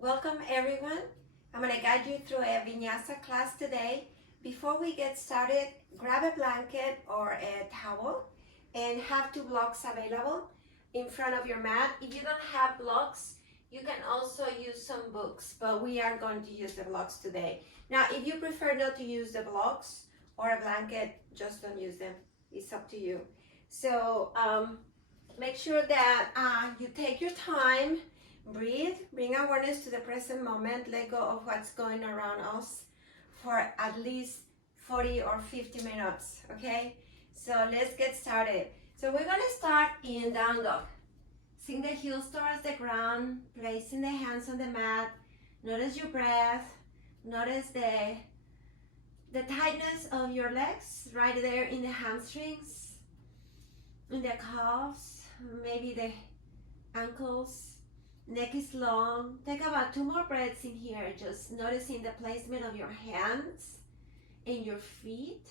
Welcome everyone. I'm going to guide you through a vinyasa class today. Before we get started, grab a blanket or a towel and have two blocks available in front of your mat. If you don't have blocks, you can also use some books, but we are going to use the blocks today. Now, if you prefer not to use the blocks or a blanket, just don't use them. It's up to you. So make sure that you take your time. Breathe, bring awareness to the present moment, let go of what's going around us for at least 40 or 50 minutes, okay? So let's get started. So we're gonna start in down dog. Sink the heels towards the ground, placing the hands on the mat. Notice your breath, notice the tightness of your legs right there in the hamstrings, in the calves, maybe the ankles. Neck is long. Take about 2 more breaths in here, just noticing the placement of your hands and your feet.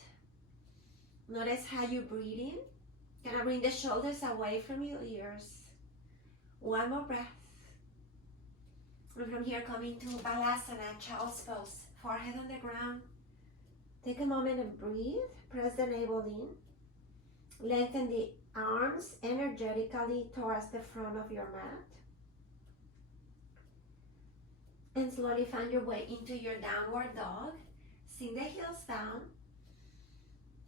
Notice how you're breathing. Kind of bring the shoulders away from your ears. 1 more breath. And from here, coming to Balasana, child's pose. Forehead on the ground. Take a moment and breathe. Press the navel in. Lengthen the arms energetically towards the front of your mat. And slowly find your way into your downward dog. Sink the heels down.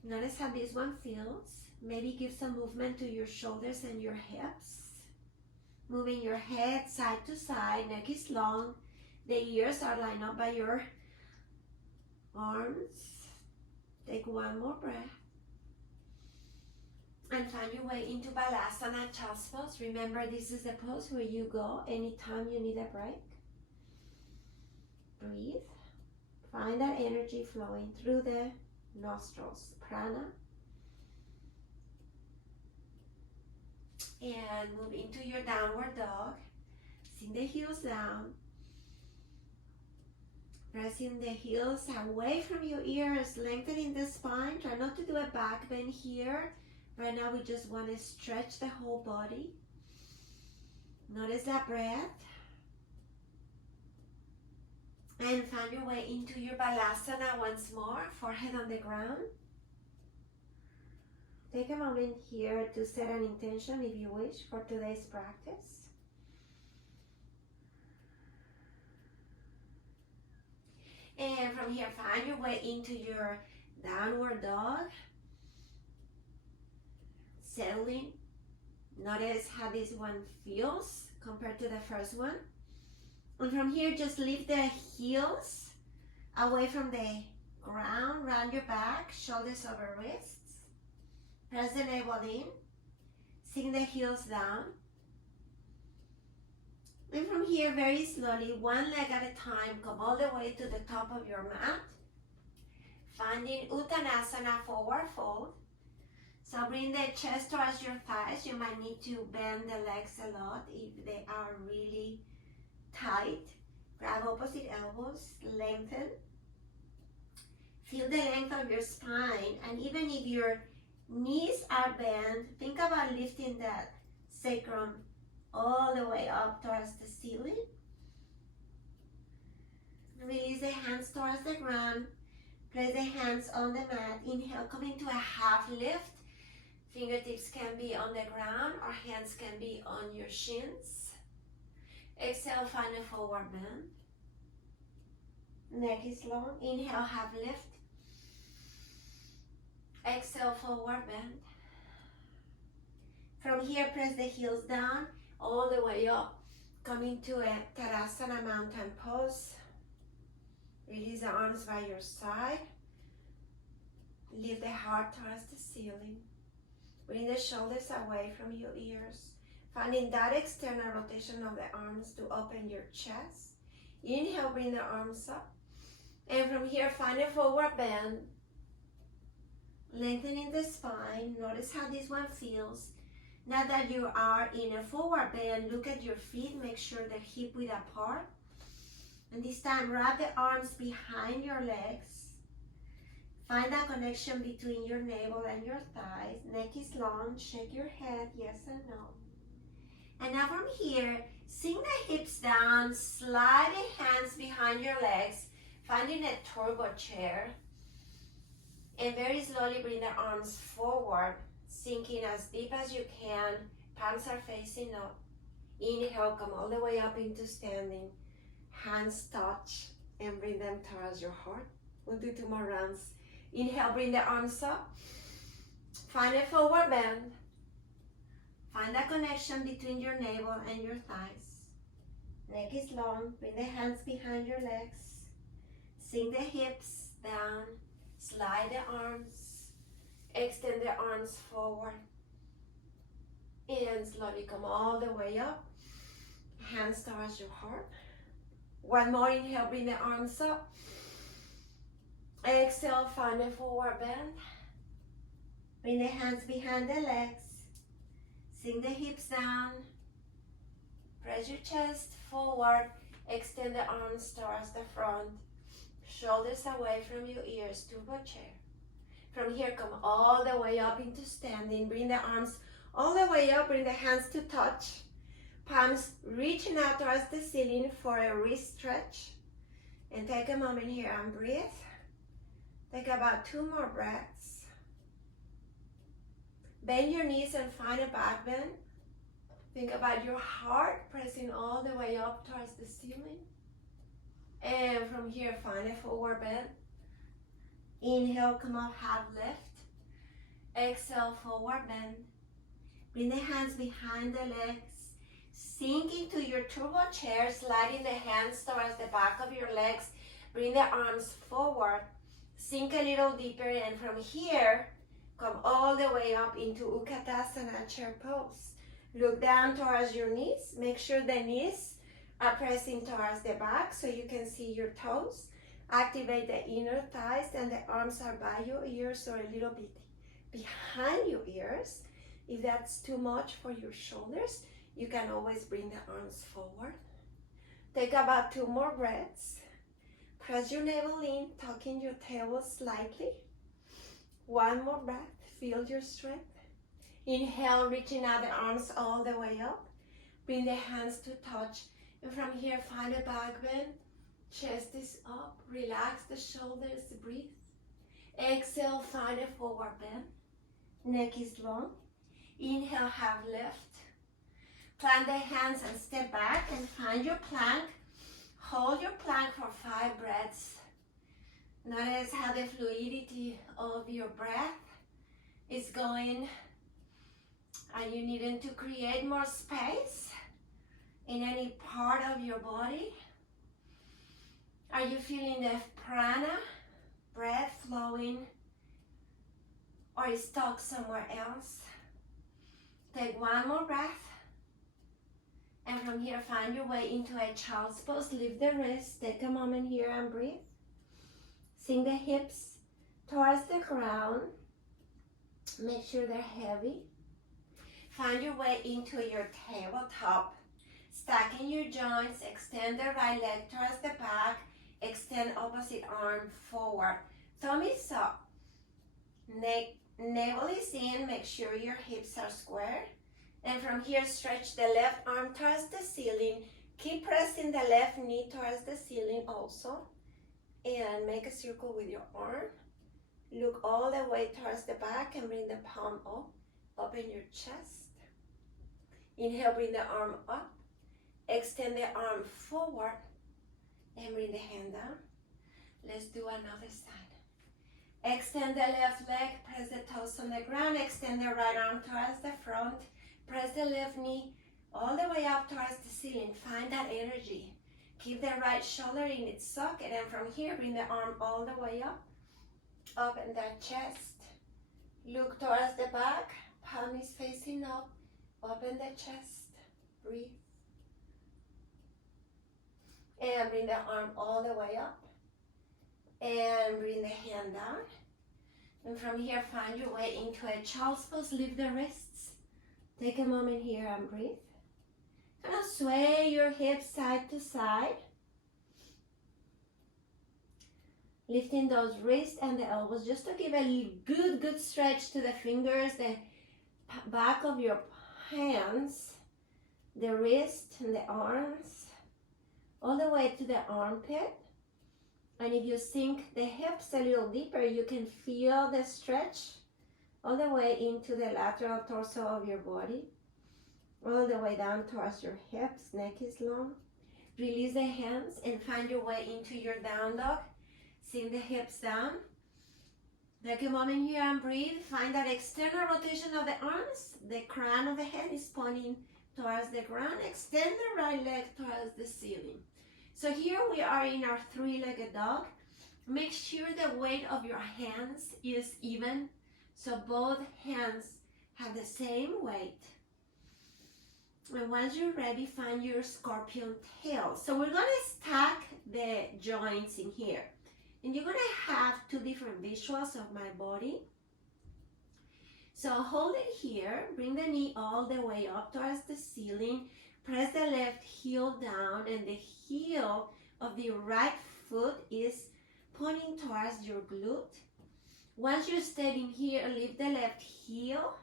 Notice how this one feels. Maybe give some movement to your shoulders and your hips. Moving your head side to side, neck is long. The ears are lined up by your arms. Take 1 more breath. And find your way into Balasana, child's pose. Remember, this is the pose where you go anytime you need a break. Breathe. Find that energy flowing through the nostrils, prana. And move into your downward dog. Sink the heels down. Pressing the heels away from your ears, lengthening the spine. Try not to do a back bend here. Right now we just want to stretch the whole body. Notice that breath. And find your way into your Balasana once more, forehead on the ground. Take a moment here to set an intention, if you wish, for today's practice. And from here, find your way into your downward dog. Settling. Notice how this one feels compared to the first one. And from here, just lift the heels away from the ground, round your back, shoulders over wrists. Press the navel in, sink the heels down. And from here, very slowly, 1 leg at a time, come all the way to the top of your mat. Finding Uttanasana, forward fold. So bring the chest towards your thighs. You might need to bend the legs a lot if they are really tight. Grab opposite elbows, lengthen. Feel the length of your spine, and even if your knees are bent, think about lifting that sacrum all the way up towards the ceiling. Release the hands towards the ground. Place the hands on the mat. Inhale, come into a half lift. Fingertips can be on the ground or hands can be on your shins. Exhale, find a forward bend. Neck is long. Inhale, half lift. Exhale, forward bend. From here, press the heels down all the way up. Come into a Tadasana mountain pose. Release the arms by your side. Lift the heart towards the ceiling. Bring the shoulders away from your ears. Finding that external rotation of the arms to open your chest. Inhale, bring the arms up. And from here, find a forward bend. Lengthening the spine. Notice how this one feels. Now that you are in a forward bend, look at your feet. Make sure they're hip width apart. And this time, wrap the arms behind your legs. Find that connection between your navel and your thighs. Neck is long. Shake your head, yes and no. And now from here, Sink the hips down, slide the hands behind your legs, finding a turbo chair. And very slowly bring the arms forward, sinking as deep as you can. Palms are facing up. Inhale, come all the way up into standing. Hands touch and bring them towards your heart. We'll do 2 more rounds. Inhale, bring the arms up. Find a forward bend. Find that connection between your navel and your thighs. Neck is long. Bring the hands behind your legs. Sink the hips down. Slide the arms. Extend the arms forward. And slowly come all the way up. Hands towards your heart. One more inhale, bring the arms up. Exhale, find a forward bend. Bring the hands behind the legs. Sink the hips down. Press your chest forward. Extend the arms towards the front. Shoulders away from your ears, turbo chair. From here, come all the way up into standing. Bring the arms all the way up. Bring the hands to touch. Palms reaching out towards the ceiling for a wrist stretch. And take a moment here and breathe. Take about 2 more breaths. Bend your knees and find a back bend. Think about your heart pressing all the way up towards the ceiling. And from here, find a forward bend. Inhale, come up, half lift. Exhale, forward bend. Bring the hands behind the legs. Sink into your turbo chair, sliding the hands towards the back of your legs. Bring the arms forward. Sink a little deeper, and from here, come all the way up into Utkatasana chair pose. Look down towards your knees. Make sure the knees are pressing towards the back so you can see your toes. Activate the inner thighs, and the arms are by your ears or a little bit behind your ears. If that's too much for your shoulders, you can always bring the arms forward. Take about 2 more breaths. Press your navel in, tucking your tail slightly. 1 more breath, feel your strength. Inhale, reaching out the arms all the way up. Bring the hands to touch. And from here, find a back bend. Chest is up, relax the shoulders, breathe. Exhale, find a forward bend. Neck is long. Inhale, half lift. Plant the hands and step back and find your plank. Hold your plank for 5 breaths. Notice how the fluidity of your breath is going. Are you needing to create more space in any part of your body? Are you feeling the prana, breath flowing, or is stuck somewhere else? Take 1 more breath. And from here, find your way into a child's pose. Lift the wrists. Take a moment here and breathe. Sink the hips towards the ground. Make sure they're heavy. Find your way into your tabletop. Stacking your joints. Extend the right leg towards the back. Extend opposite arm forward. Thumb is up. Navel is in. Make sure your hips are square. And from here, stretch the left arm towards the ceiling. Keep pressing the left knee towards the ceiling also. And make a circle with your arm. Look all the way towards the back and bring the palm up. Open your chest. Inhale, bring the arm up. Extend the arm forward. And bring the hand down. Let's do another side. Extend the left leg. Press the toes on the ground. Extend the right arm towards the front. Press the left knee all the way up towards the ceiling. Find that energy. Keep the right shoulder in its socket, and from here, bring the arm all the way up. Open that chest. Look towards the back. Palm is facing up. Open the chest. Breathe. And bring the arm all the way up. And bring the hand down. And from here, find your way into a child's pose. Lift the wrists. Take a moment here and breathe. Kind of sway your hips side to side. Lifting those wrists and the elbows just to give a good stretch to the fingers, the back of your hands. the wrist and the arms, all the way to the armpit. And if you sink the hips a little deeper, you can feel the stretch all the way into the lateral torso of your body, all the way down towards your hips. Neck is long. Release the hands and find your way into your down dog. Sink the hips down. Take a moment here and breathe. Find that external rotation of the arms. The crown of the head is pointing towards the ground. Extend the right leg towards the ceiling. So here we are in our three-legged dog. Make sure the weight of your hands is even, so both hands have the same weight. And once you're ready, find your scorpion tail. So we're gonna stack the joints in here. And you're gonna have two different visuals of my body. So hold it here, bring the knee all the way up towards the ceiling. Press the left heel down, and the heel of the right foot is pointing towards your glute. Once you're steady here, lift the left heel,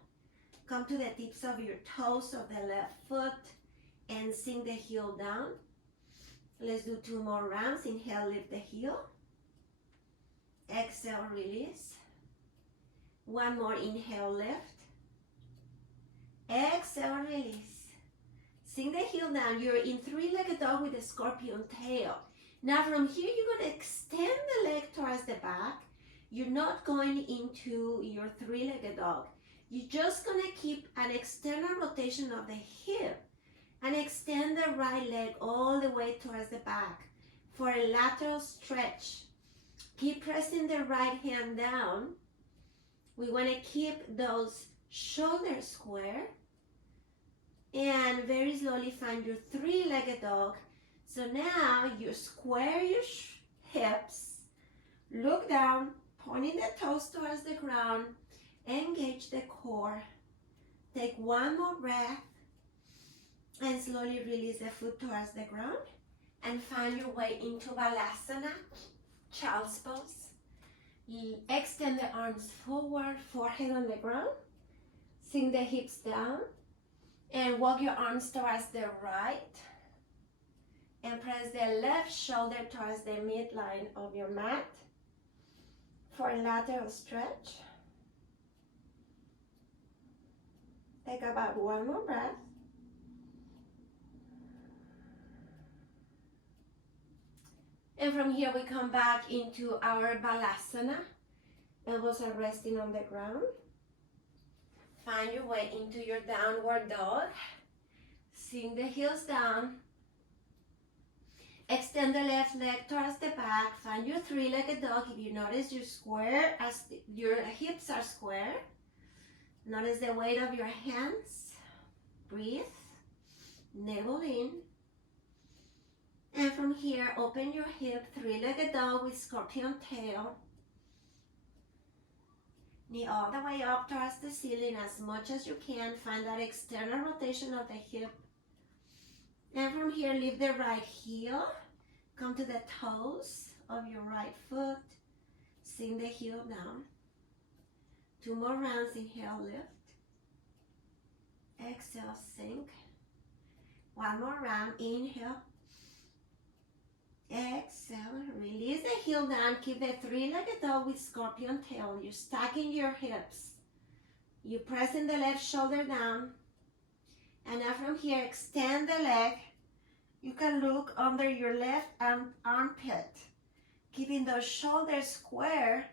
come to the tips of your toes of the left foot, and sink the heel down. Let's do 2 more rounds. Inhale, lift the heel. Exhale, release. 1 more, inhale, lift. Exhale, release. Sink the heel down. You're in three-legged dog with a scorpion tail. Now from here, you're going to extend the leg towards the back. You're not going into your three-legged dog. You're just going to keep an external rotation of the hip and extend the right leg all the way towards the back for a lateral stretch. Keep pressing the right hand down. We want to keep those shoulders square. And very slowly find your three-legged dog. So now you square your hips, look down, pointing the toes towards the ground, engage the core. Take 1 more breath and slowly release the foot towards the ground and find your way into Balasana, child's pose. Extend the arms forward, forehead on the ground, sink the hips down, and walk your arms towards the right and press the left shoulder towards the midline of your mat for a lateral stretch. Take about 1 more breath. And from here we come back into our Balasana. Elbows are resting on the ground. Find your way into your downward dog. Sink the heels down. Extend the left leg towards the back. Find your three-legged dog. If you notice you're square, as your hips are square. Notice the weight of your hands. Breathe. Navel in. And from here, open your hip. Three-legged dog with scorpion tail. Knee all the way up towards the ceiling as much as you can. Find that external rotation of the hip. And from here, lift the right heel. Come to the toes of your right foot. Sink the heel down. 2 more rounds. Inhale, lift. Exhale, sink. 1 more round. Inhale. Exhale, release the heel down. Keep the three-legged dog with scorpion tail. You're stacking your hips. You're pressing the left shoulder down. And now from here, extend the leg. You can look under your left armpit. Keeping those shoulders square.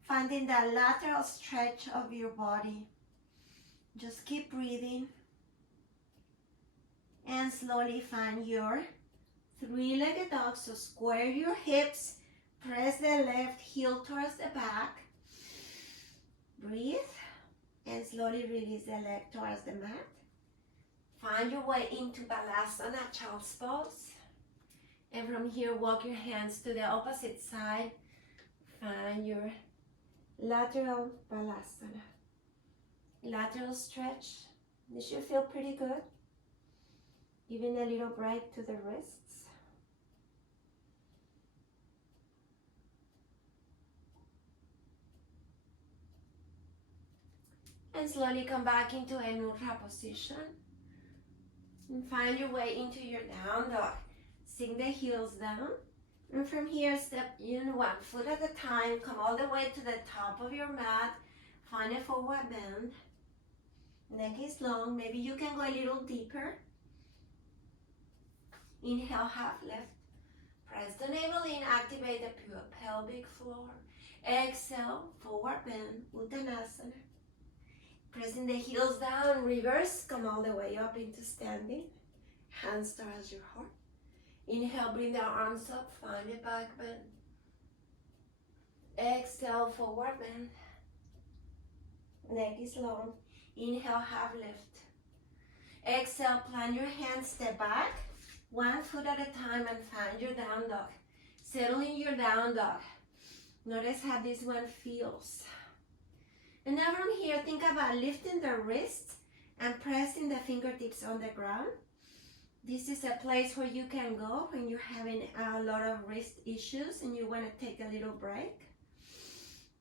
Finding that lateral stretch of your body. Just keep breathing. And slowly find your three-legged dog. So square your hips, press the left heel towards the back, breathe, and slowly release the leg towards the mat. Find your way into Balasana, child's pose. And from here, walk your hands to the opposite side. Find your lateral Balasana. Lateral stretch. This should feel pretty good. Even a little break to the wrists. And slowly come back into a mudra position. And find your way into your down dog. Sink the heels down. And from here, step in 1 foot at a time. Come all the way to the top of your mat. Find a forward bend. Neck is long. Maybe you can go a little deeper. Inhale, half lift. Press the navel in, activate the pelvic floor. Exhale, forward bend, Uttanasana. Pressing the heels down, reverse, come all the way up into standing. Hands towards your heart. Inhale, bring the arms up, find a back bend. Exhale, forward bend. Neck is long. Inhale, half lift. Exhale, plant your hands, step back. 1 foot at a time and find your down dog. Settle in your down dog. Notice how this one feels. And now from here, think about lifting the wrists and pressing the fingertips on the ground. This is a place where you can go when you're having a lot of wrist issues and you want to take a little break.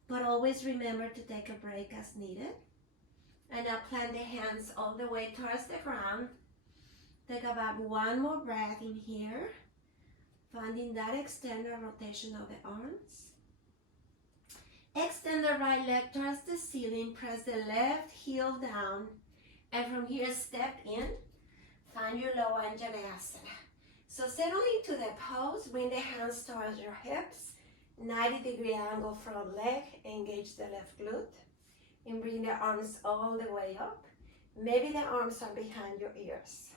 But always remember to take a break as needed. And now plant the hands all the way towards the ground. Take about 1 more breath in here. Finding that extended rotation of the arms. Extend the right leg towards the ceiling. Press the left heel down. And from here, step in. Find your low Anjaneyasana. So settle into the pose. Bring the hands towards your hips. 90-degree angle front leg. Engage the left glute. And bring the arms all the way up. Maybe the arms are behind your ears.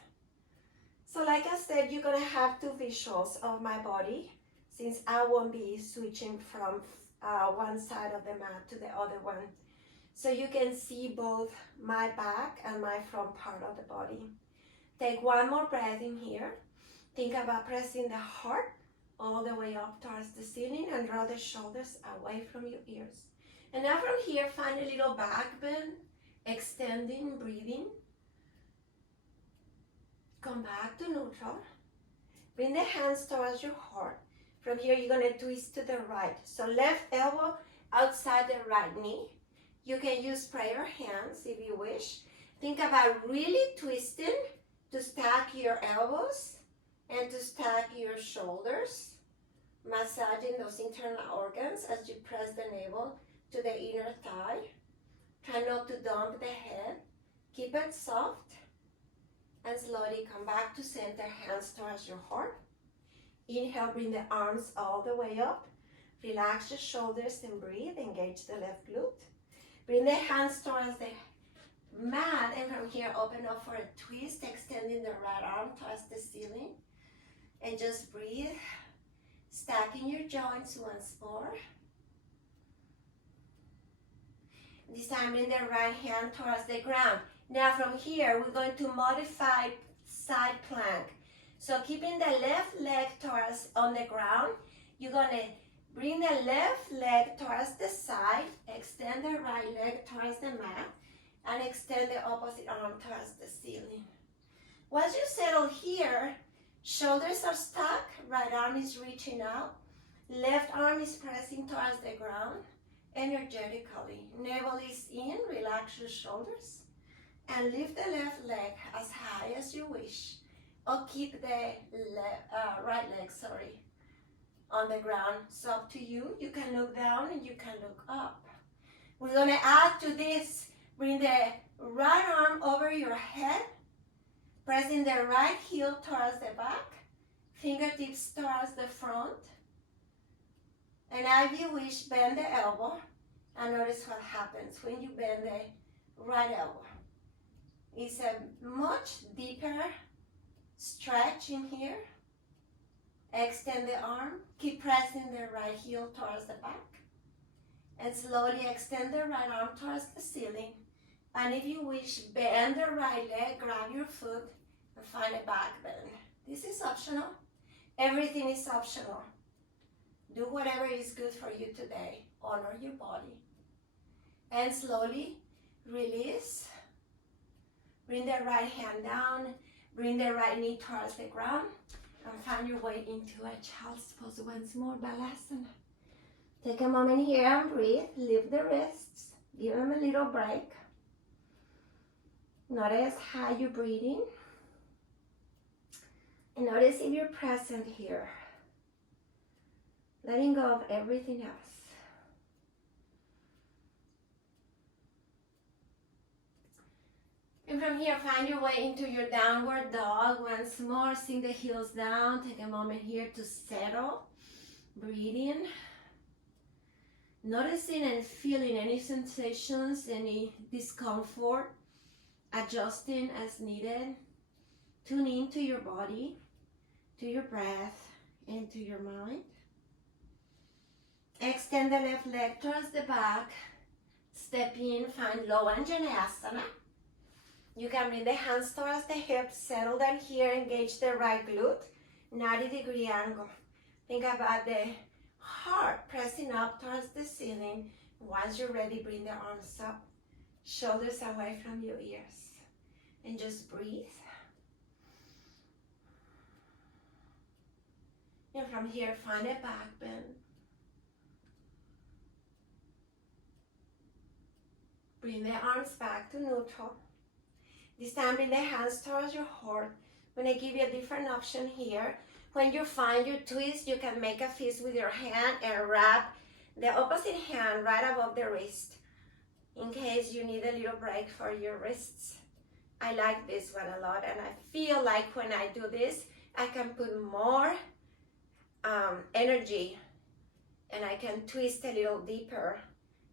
So like I said, you're going to have 2 visuals of my body since I won't be switching from one side of the mat to the other one. So you can see both my back and my front part of the body. Take 1 more breath in here. Think about pressing the heart all the way up towards the ceiling and draw the shoulders away from your ears. And now from here, find a little back bend, extending, breathing. Come back to neutral. Bring the hands towards your heart. From here, you're going to twist to the right. So left elbow outside the right knee. You can use prayer hands if you wish. Think about really twisting to stack your elbows and to stack your shoulders. Massaging those internal organs as you press the navel to the inner thigh. Try not to dump the head. Keep it soft. And slowly come back to center, hands towards your heart. Inhale, bring the arms all the way up. Relax your shoulders and breathe. Engage the left glute. Bring the hands towards the mat, and from here, open up for a twist, extending the right arm towards the ceiling. And just breathe. Stacking your joints once more. This time, bring the right hand towards the ground. Now from here, we're going to modify side plank. So keeping the left leg towards on the ground, you're going to bring the left leg towards the side, extend the right leg towards the mat, and extend the opposite arm towards the ceiling. Once you settle here, shoulders are stuck, right arm is reaching out, left arm is pressing towards the ground energetically. Navel is in, relax your shoulders. And lift the left leg as high as you wish. Or keep the right leg, on the ground. It's up to you. You can look down and you can look up. We're going to add to this. Bring the right arm over your head. Pressing the right heel towards the back. Fingertips towards the front. And if you wish, bend the elbow. And notice what happens when you bend the right elbow. It's a much deeper stretch in here. Extend the arm. Keep pressing the right heel towards the back. And slowly extend the right arm towards the ceiling. And if you wish, bend the right leg, grab your foot, and find a back bend. This is optional. Everything is optional. Do whatever is good for you today. Honor your body. And slowly release. Bring the right hand down, bring the right knee towards the ground, and find your way into a child's pose once more, Balasana. Take a moment here and breathe. Lift the wrists, give them a little break. Notice how you're breathing. And notice if you're present here, letting go of everything else. And from here, find your way into your downward dog. Once more, sink the heels down. Take a moment here to settle. Breathe in. Noticing and feeling any sensations, any discomfort. Adjusting as needed. Tune into your body, to your breath, and to your mind. Extend the left leg towards the back. Step in, find low Anjaneyasana. You can bring the hands towards the hips, settle down here, engage the right glute, 90-degree angle. Think about the heart pressing up towards the ceiling. Once you're ready, bring the arms up, shoulders away from your ears, and just breathe. And from here, find a back bend. Bring the arms back to neutral. This time, bring the hands towards your heart. I'm going to give you a different option here. When you find your twist, you can make a fist with your hand and wrap the opposite hand right above the wrist in case you need a little break for your wrists. I like this one a lot, and I feel like when I do this, I can put more energy and I can twist a little deeper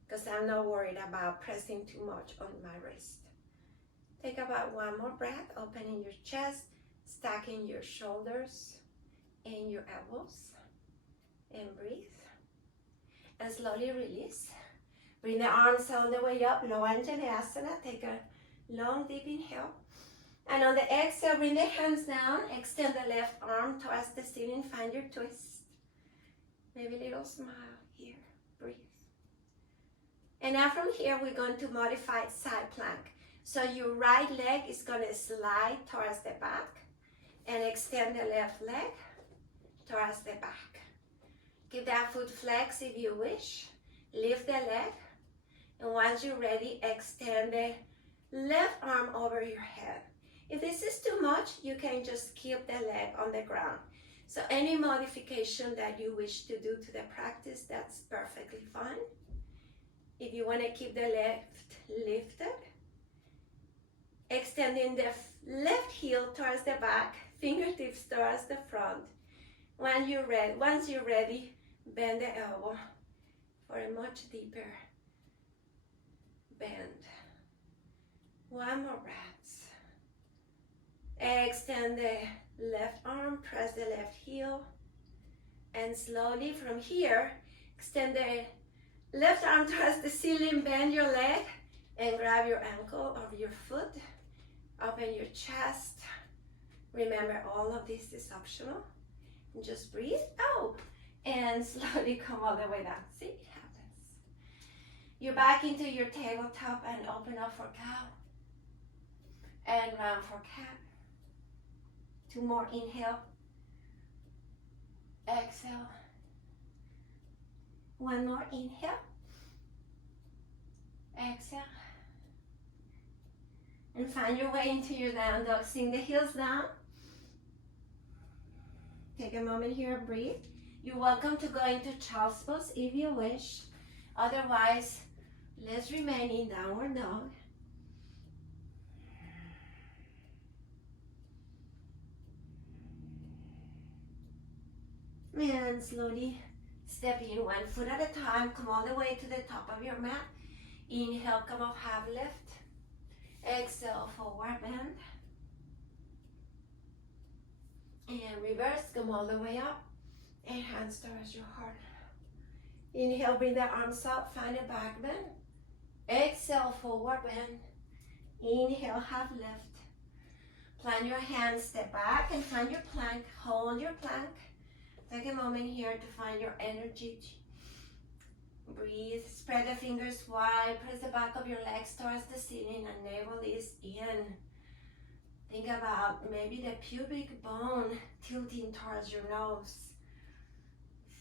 because I'm not worried about pressing too much on my wrist. Take about one more breath, opening your chest, stacking your shoulders and your elbows, and breathe. And slowly release. Bring the arms all the way up, low Anjaneyasana. Take a long, deep inhale. And on the exhale, bring the hands down, extend the left arm towards the ceiling, find your twist. Maybe a little smile here, breathe. And now from here, we're going to modify side plank. So your right leg is going to slide towards the back and extend the left leg towards the back. Keep that foot flex if you wish. Lift the leg. And once you're ready, extend the left arm over your head. If this is too much, you can just keep the leg on the ground. So any modification that you wish to do to the practice, that's perfectly fine. If you want to keep the left lifted, extending the left heel towards the back, fingertips towards the front. Once you're ready, bend the elbow for a much deeper bend. One more breath. Extend the left arm, press the left heel, and slowly from here, extend the left arm towards the ceiling, bend your leg, and grab your ankle or your foot. Open your chest. Remember, all of this is optional. And just breathe out and slowly come all the way down. See, it happens. You're back into your tabletop and open up for cow and round for cat. 2 more, inhale, exhale. 1 more, inhale, exhale. And find your way into your down dog. Sink the heels down. Take a moment here and breathe. You're welcome to go into child's pose if you wish. Otherwise, let's remain in downward dog. And slowly step in 1 foot at a time. Come all the way to the top of your mat. Inhale, come up, half lift. Exhale, forward bend. And reverse, come all the way up. And hands towards your heart. Inhale, bring the arms up, find a back bend. Exhale, forward bend. Inhale, half lift. Plant your hands, step back and find your plank. Hold your plank. Take a moment here to find your energy. Breathe, spread the fingers wide, press the back of your legs towards the ceiling and navel is in. Think about maybe the pubic bone tilting towards your nose.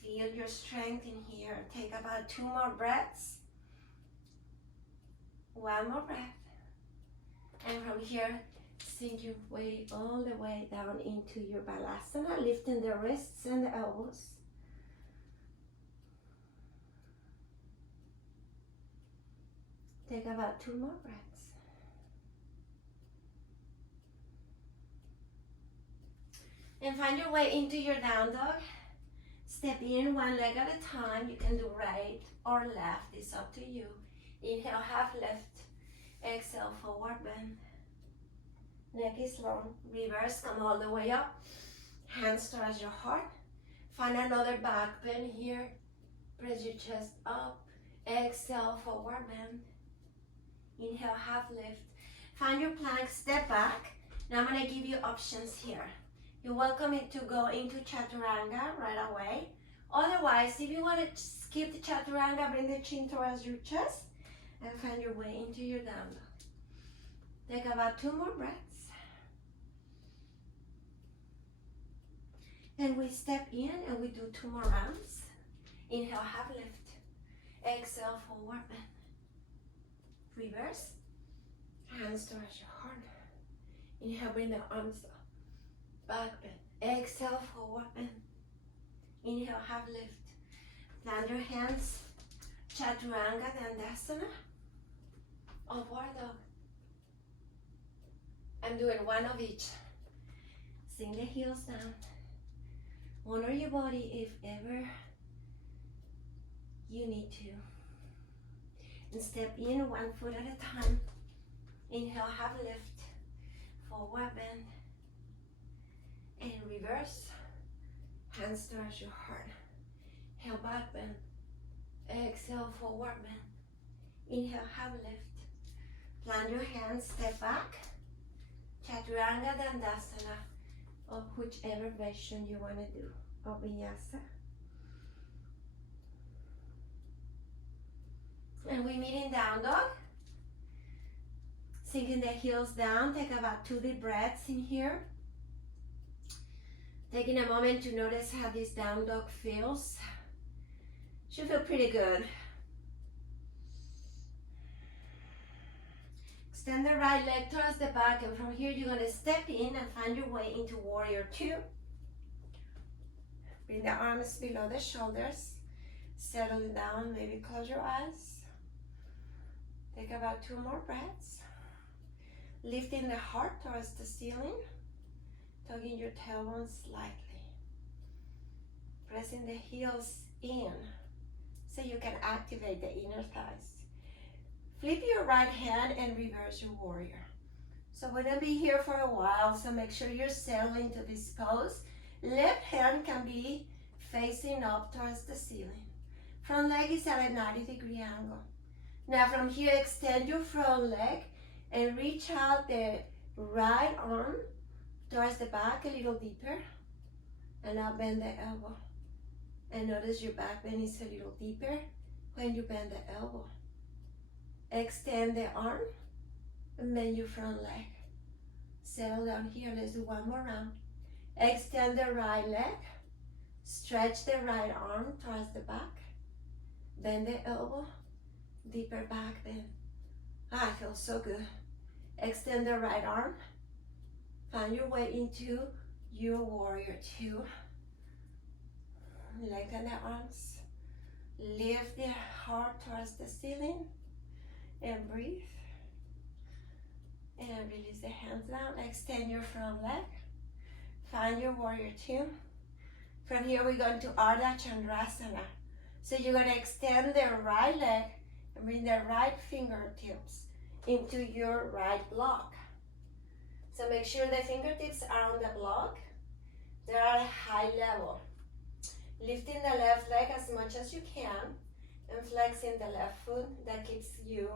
Feel your strength in here. Take about 2 more breaths. 1 more breath. And from here, Sink your weight all the way down into your balasana, lifting the wrists and the elbows. Take about 2 more breaths. And find your way into your down dog. Step in one leg at a time. You can do right or left. It's up to you. Inhale, half lift. Exhale, forward bend. Neck is long. Reverse, come all the way up. Hands towards your heart. Find another back bend here. Press your chest up. Exhale, forward bend. Inhale, half lift. Find your plank, step back. Now I'm going to give you options here. You're welcome to go into chaturanga right away. Otherwise, if you want to skip the chaturanga, bring the chin towards your chest and find your way into your down dog. Take about 2 more breaths. And we step in and we do 2 more rounds. Inhale, half lift. Exhale, forward bend. Reverse. Hands towards your heart. Inhale, bring the arms up. Back bend. Exhale, forward bend. Inhale, half lift. Plant your hands. Chaturanga, Dandasana. Upward dog. I'm doing one of each. Sink the heels down. Honor your body if ever you need to. And step in 1 foot at a time. Inhale, half lift. Forward bend. And reverse. Hands towards your heart. Inhale, back bend. Exhale, forward bend. Inhale, half lift. Plant your hands, step back. Chaturanga Dandasana, of whichever version you want to do of Vinyasa. And we meet in down dog. Sinking the heels down, take about 2 deep breaths in here. Taking a moment to notice how this down dog feels. Should feel pretty good. Extend the right leg towards the back, and from here you're going to step in and find your way into warrior 2. Bring the arms below the shoulders. Settle down, maybe close your eyes. Take about 2 more breaths. Lifting the heart towards the ceiling. Tugging your tailbone slightly. Pressing the heels in so you can activate the inner thighs. Flip your right hand and reverse your warrior. So we're going to be here for a while, so make sure you're settling to this pose. Left hand can be facing up towards the ceiling. Front leg is at a 90-degree angle. Now from here, extend your front leg and reach out the right arm towards the back a little deeper. And now bend the elbow. And notice your back bend is a little deeper when you bend the elbow. Extend the arm and bend your front leg. Settle down here. Let's do 1 more round. Extend the right leg. Stretch the right arm towards the back. Bend the elbow. Deeper back bend. Ah, it feels so good. Extend the right arm. Find your way into your warrior 2. Lengthen the arms. Lift the heart towards the ceiling. And breathe. And release the hands down. Extend your front leg. Find your warrior 2. From here we're going to Ardha Chandrasana. So you're going to extend the right leg and bring the right fingertips into your right block. So make sure the fingertips are on the block. They're at a high level. Lifting the left leg as much as you can and flexing the left foot. That keeps you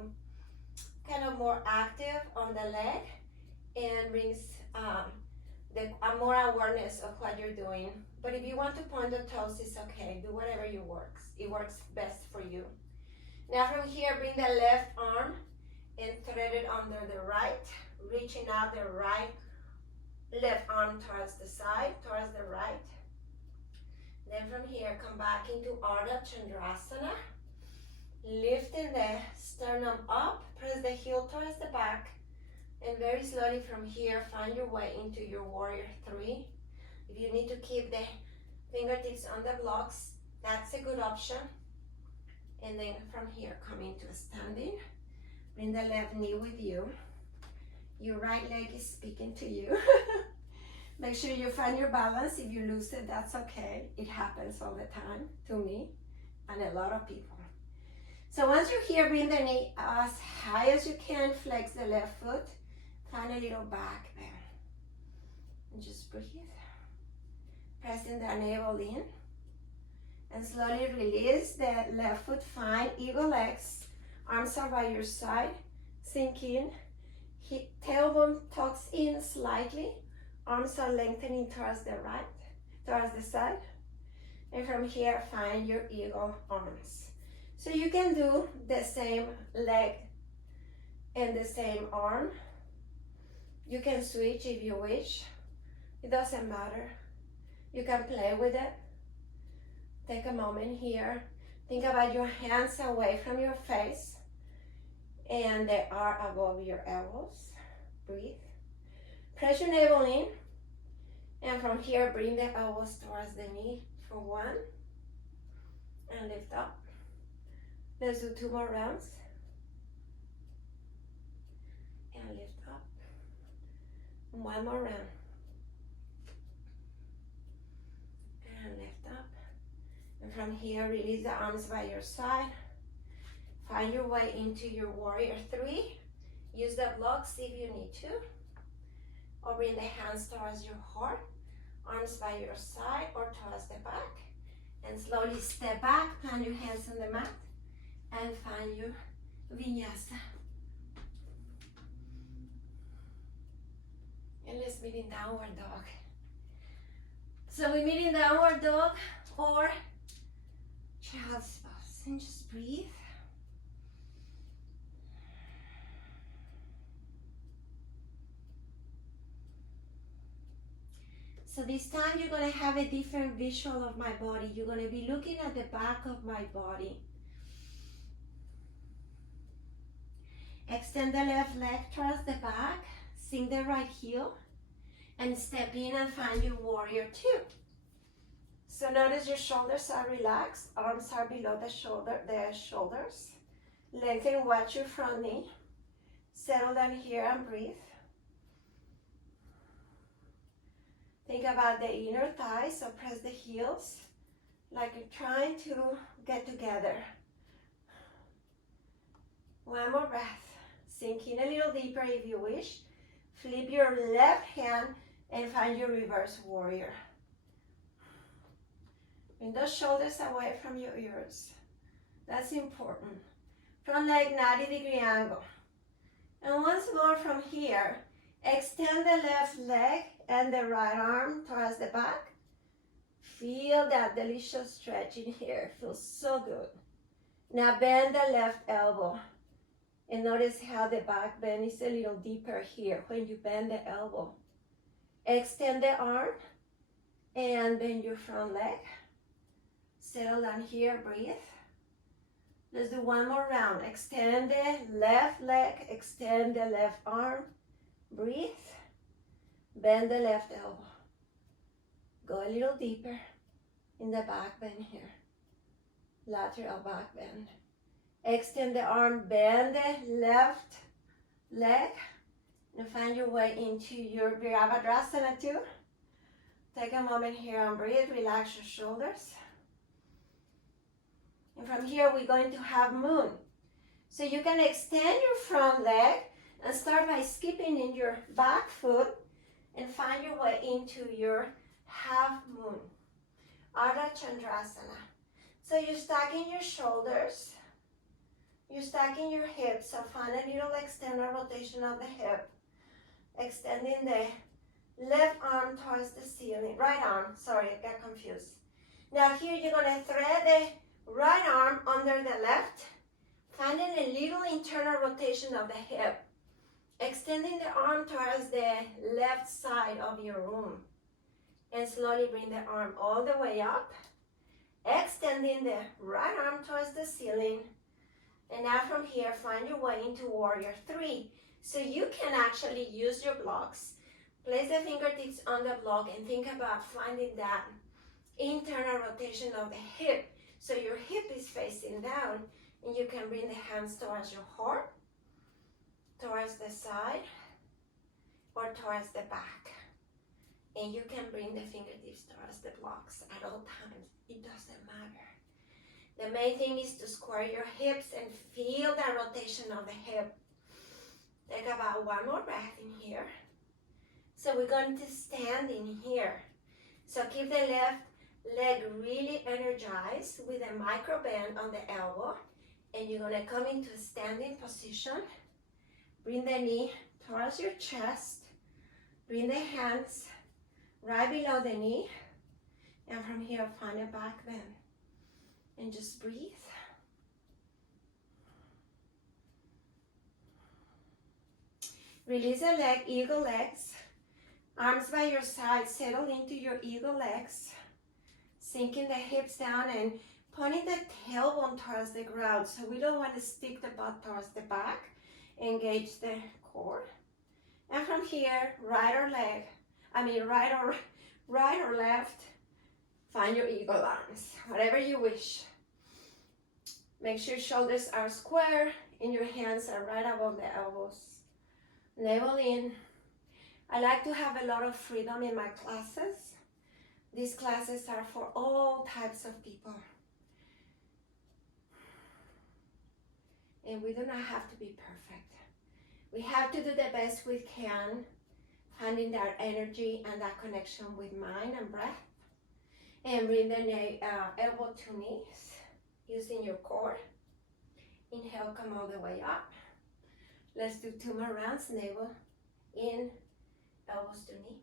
kind of more active on the leg and brings more awareness of what you're doing. But if you want to point the toes, it's okay. Do whatever it works best for you. Now from here, bring the left arm and thread it under the right, reaching out the left arm towards the side, towards the right. Then from here, come back into Ardha Chandrasana. Lifting the sternum up, press the heel towards the back, And very slowly from here, find your way into your warrior three. If you need to keep the fingertips on the blocks, that's a good option. And then from here, come into standing. Bring the left knee with you. Your right leg is speaking to you. Make sure you find your balance. If you lose it, that's okay. It happens all the time to me and a lot of people. So once you're here, bring the knee as high as you can. Flex the left foot. Find a little back bend. And just breathe. Pressing the navel in. And slowly release the left foot. Find eagle legs. Arms are by your side. Sink in. Tailbone tucks in slightly. Arms are lengthening towards the right, towards the side. And from here, find your eagle arms. So you can do the same leg and the same arm. You can switch if you wish. It doesn't matter. You can play with it. Take a moment here. Think about your hands away from your face. And they are above your elbows. Breathe. Press your navel in. And from here, bring the elbows towards the knee for one. And lift up. Let's do 2 more rounds. And lift up. 1 more round. And lift up. And from here, release the arms by your side. Find your way into your warrior three. Use the blocks if you need to. Or bring the hands towards your heart. Arms by your side or towards the back. And slowly step back, plant your hands on the mat. And find your vinyasa. And let's meet in downward dog. So we meet in downward dog or child's pose. And just breathe. So this time you're going to have a different visual of my body. You're going to be looking at the back of my body. Extend the left leg towards the back. Sink the right heel. And step in and find your warrior two. So notice your shoulders are relaxed. Arms are below the shoulders. Lengthen, watch your front knee. Settle down here and breathe. Think about the inner thighs, so press the heels like you're trying to get together. 1 more breath. Sink in a little deeper if you wish. Flip your left hand and find your reverse warrior. Bring those shoulders away from your ears. That's important. Front leg 90-degree angle. And once more from here, extend the left leg and the right arm towards the back. Feel that delicious stretch in here. Feels so good. Now bend the left elbow. And notice how the back bend is a little deeper here when you bend the elbow. Extend the arm and bend your front leg. Settle down here, breathe. Let's do 1 more round. Extend the left leg, extend the left arm. Breathe. Bend the left elbow. Go a little deeper in the back bend here. Lateral back bend. Extend the arm, bend the left leg. And find your way into your Virabhadrasana 2. Take a moment here and breathe. Relax your shoulders. And from here, we're going to have moon. So you can extend your front leg and start by skipping in your back foot and find your way into your half moon, Ardha Chandrasana. So you're stacking your shoulders, you're stacking your hips, so find a little external rotation of the hip, extending the left arm towards the ceiling, right arm, sorry, I got confused. Now here you're going to thread the right arm under the left, finding a little internal rotation of the hip. Extending the arm towards the left side of your room. And slowly bring the arm all the way up. Extending the right arm towards the ceiling. And now from here, find your way into warrior three. So you can actually use your blocks. Place the fingertips on the block and think about finding that internal rotation of the hip. So your hip is facing down and you can bring the hands towards your heart, towards the side, or towards the back. And you can bring the fingertips towards the blocks at all times. It doesn't matter. The main thing is to square your hips and feel the rotation of the hip. Take about one more breath in here. So we're going to stand in here. So keep the left leg really energized with a micro bend on the elbow. And you're going to come into a standing position. Bring the knee towards your chest. Bring the hands right below the knee. And from here, find a back bend. And just breathe. Release the leg, eagle legs. Arms by your side, settle into your eagle legs. Sinking the hips down and pointing the tailbone towards the ground. So we don't want to stick the butt towards the back. Engage the core. And from here, right or left, find your eagle arms, whatever you wish. Make sure shoulders are square and your hands are right above the elbows. Navel in. I like to have a lot of freedom in my classes. These classes are for all types of people. And we do not have to be perfect. We have to do the best we can, finding that energy and that connection with mind and breath. And bring the elbow to knees, using your core. Inhale, come all the way up. Let's do 2 more rounds. Navel in, elbows to knee.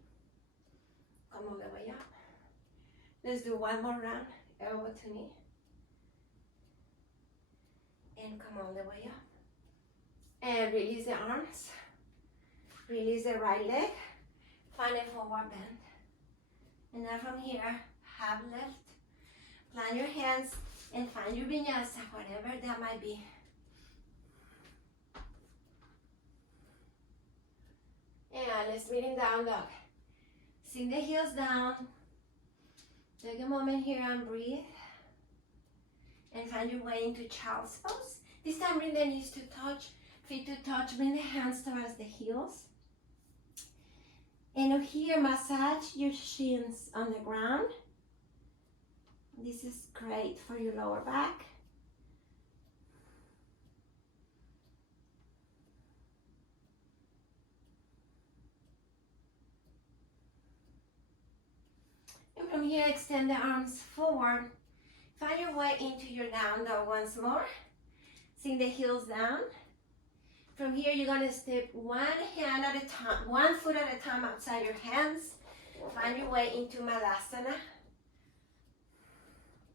Come all the way up. Let's do 1 more round. Elbow to knee. And come all the way up. And release the arms. Release the right leg. Find a forward bend. And now from here, half left. Plant your hands and find your vinyasa, whatever that might be. And let's meet in down dog. Sink the heels down. Take a moment here and breathe. And find your way into child's pose. This time bring the knees to touch, feet to touch, bring the hands towards the heels. And here, massage your shins on the ground. This is great for your lower back. And from here, extend the arms forward. Find your way into your down dog once more. Sink the heels down. From here, you're going to step one hand at a time, 1 foot at a time outside your hands. Find your way into Malasana.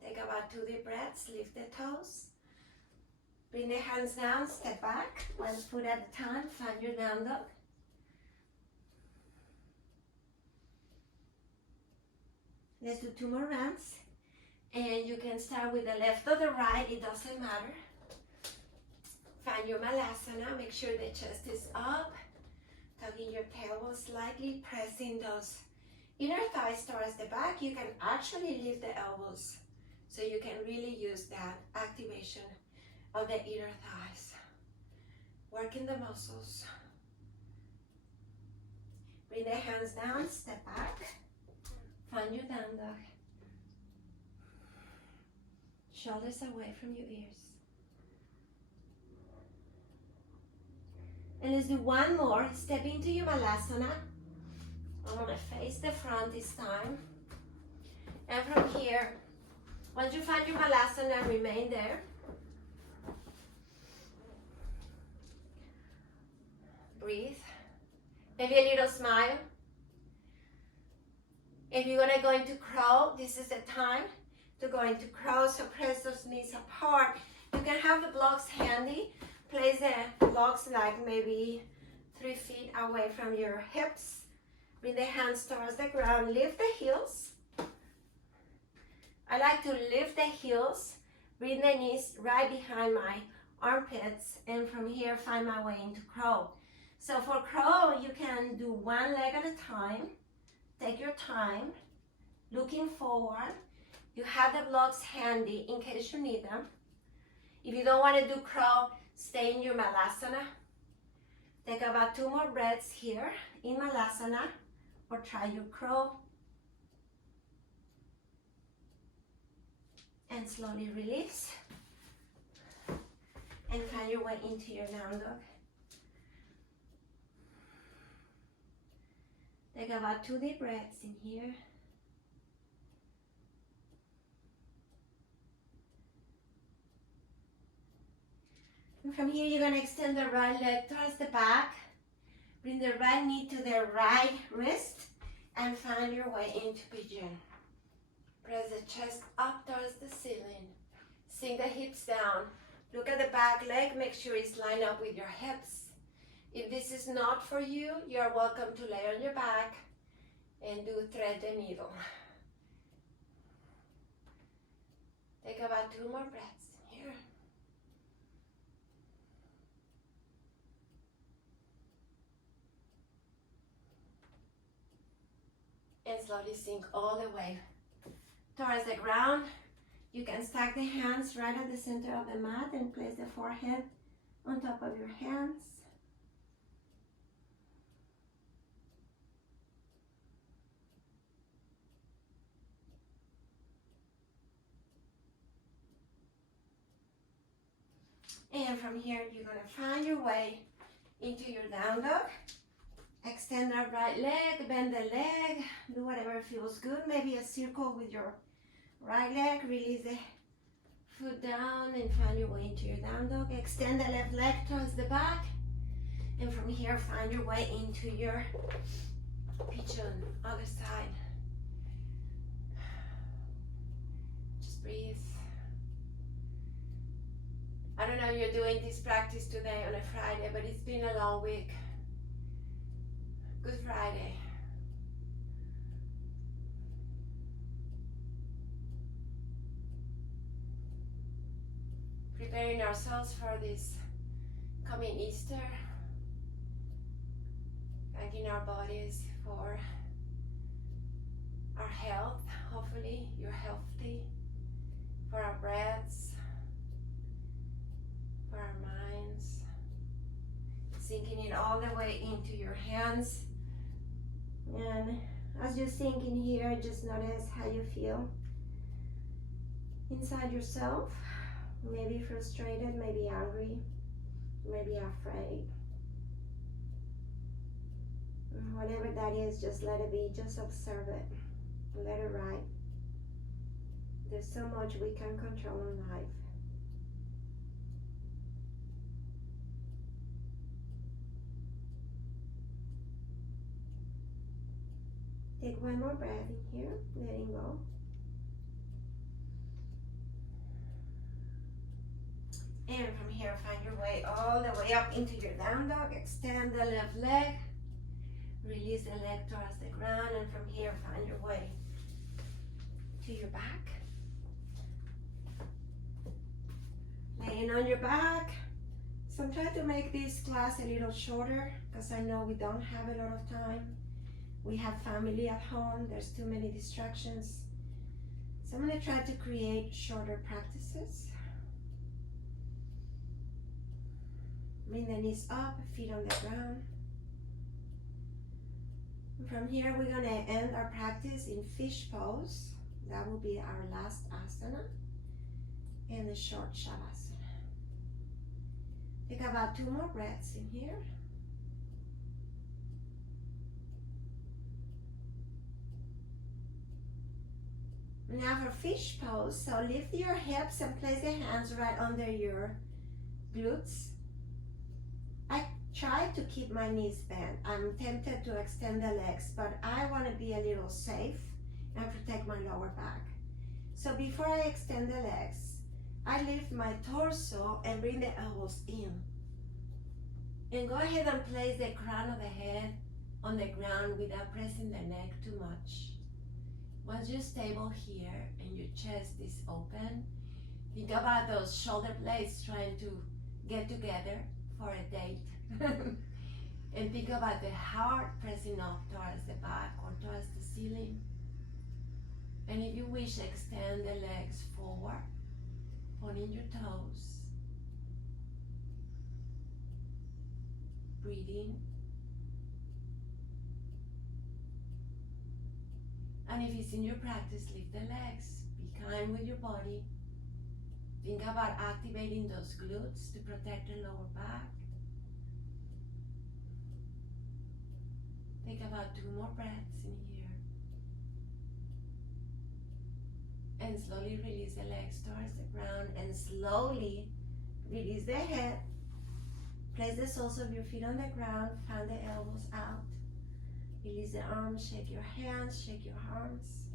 Take about 2 deep breaths. Lift the toes. Bring the hands down. Step back. 1 foot at a time. Find your down dog. Let's do 2 more rounds. And you can start with the left or the right. It doesn't matter. Find your Malasana. Make sure the chest is up. Tucking your tailbone slightly. Pressing those inner thighs towards the back. You can actually lift the elbows. So you can really use that activation of the inner thighs. Working the muscles. Bring the hands down. Step back. Find your down dog. Shoulders away from your ears. And let's do 1 more. Step into your Malasana. I'm going to face the front this time. And from here, once you find your Malasana, remain there. Breathe. Maybe a little smile. If you're going to go into crow, this is the time to go into crow. So press those knees apart. You can have the blocks handy. Place the blocks like maybe 3 feet away from your hips. Bring the hands towards the ground. Lift the heels. I like to lift the heels. Bring the knees right behind my armpits. And from here, find my way into crow. So for crow, you can do one leg at a time. Take your time, looking forward. You have the blocks handy in case you need them. If you don't want to do crow, stay in your Malasana. Take about 2 more breaths here in Malasana, or try your crow. And slowly release. And find your way into your down dog. Take about 2 deep breaths in here. And from here, you're gonna extend the right leg towards the back. Bring the right knee to the right wrist and find your way into pigeon. Press the chest up towards the ceiling. Sink the hips down. Look at the back leg, make sure it's lined up with your hips. If this is not for you, you are welcome to lay on your back and do thread the needle. Take about 2 more breaths here. And slowly sink all the way towards the ground. You can stack the hands right at the center of the mat and place the forehead on top of your hands. And from here, you're gonna find your way into your down dog. Extend the right leg, bend the leg, do whatever feels good. Maybe a circle with your right leg. Release the foot down and find your way into your down dog. Extend the left leg towards the back. And from here, find your way into your pigeon, other side. Just breathe. I don't know if you're doing this practice today on a Friday, but it's been a long week. Good Friday. Preparing ourselves for this coming Easter. Thanking our bodies for our health. Hopefully you're healthy. For our breaths. For our minds. Sinking it all the way into your hands. And as you sink in here, just notice how you feel inside yourself. Maybe frustrated, maybe angry, maybe afraid. Whatever that is, just let it be. Just observe it. Let it ride. There's so much we can control in life. Take 1 more breath in here, letting go. And from here, find your way all the way up into your down dog. Extend the left leg. Release the leg towards the ground. And from here, find your way to your back. Laying on your back. So I'm trying to make this class a little shorter because I know we don't have a lot of time. We have family at home. There's too many distractions. So I'm going to try to create shorter practices. Bring the knees up, feet on the ground. And from here, we're going to end our practice in fish pose. That will be our last asana and the short shavasana. Take about 2 more breaths in here. Now for fish pose, so lift your hips and place the hands right under your glutes. I try to keep my knees bent. I'm tempted to extend the legs, but I want to be a little safe and protect my lower back. So before I extend the legs, I lift my torso and bring the elbows in. And go ahead and place the crown of the head on the ground without pressing the neck too much. Once you're stable here and your chest is open, think about those shoulder blades trying to get together for a date. And think about the heart pressing up towards the back or towards the ceiling. And if you wish, extend the legs forward, pointing your toes. Breathe in. And if it's in your practice, lift the legs. Be kind with your body. Think about activating those glutes to protect the lower back. Take about 2 more breaths in here. And slowly release the legs towards the ground and slowly release the head. Place the soles of your feet on the ground, fan the elbows out. Release the arms, shake your hands, shake your arms.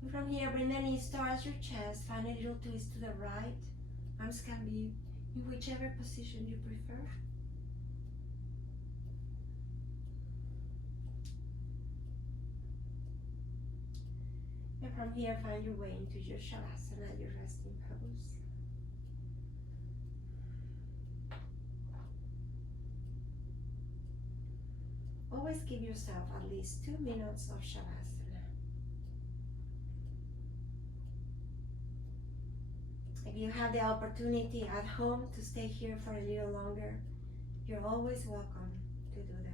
And from here, bring the knees towards your chest, find a little twist to the right. Arms can be in whichever position you prefer. And from here, find your way into your Shavasana, your resting pose. Always give yourself at least 2 minutes of Shavasana. If you have the opportunity at home to stay here for a little longer, you're always welcome to do that.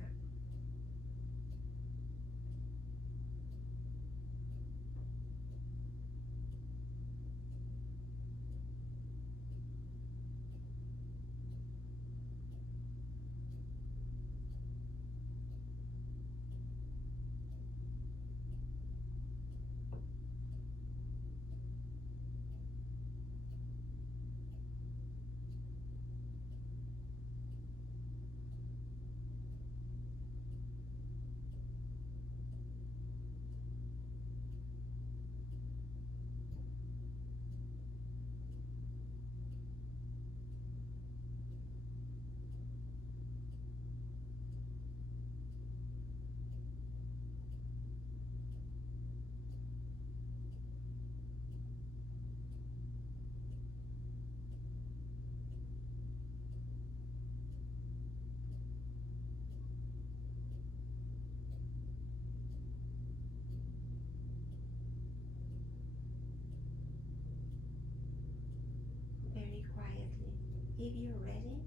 Very quietly, if you're ready,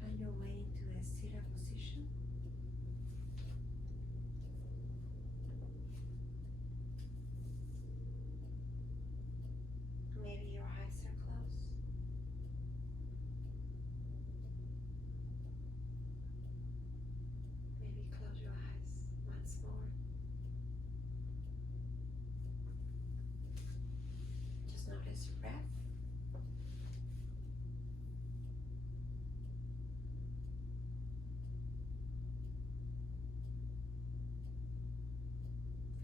find your way into a seated position. Maybe your eyes are closed. Maybe close your eyes once more. Just notice your breath.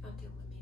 Until we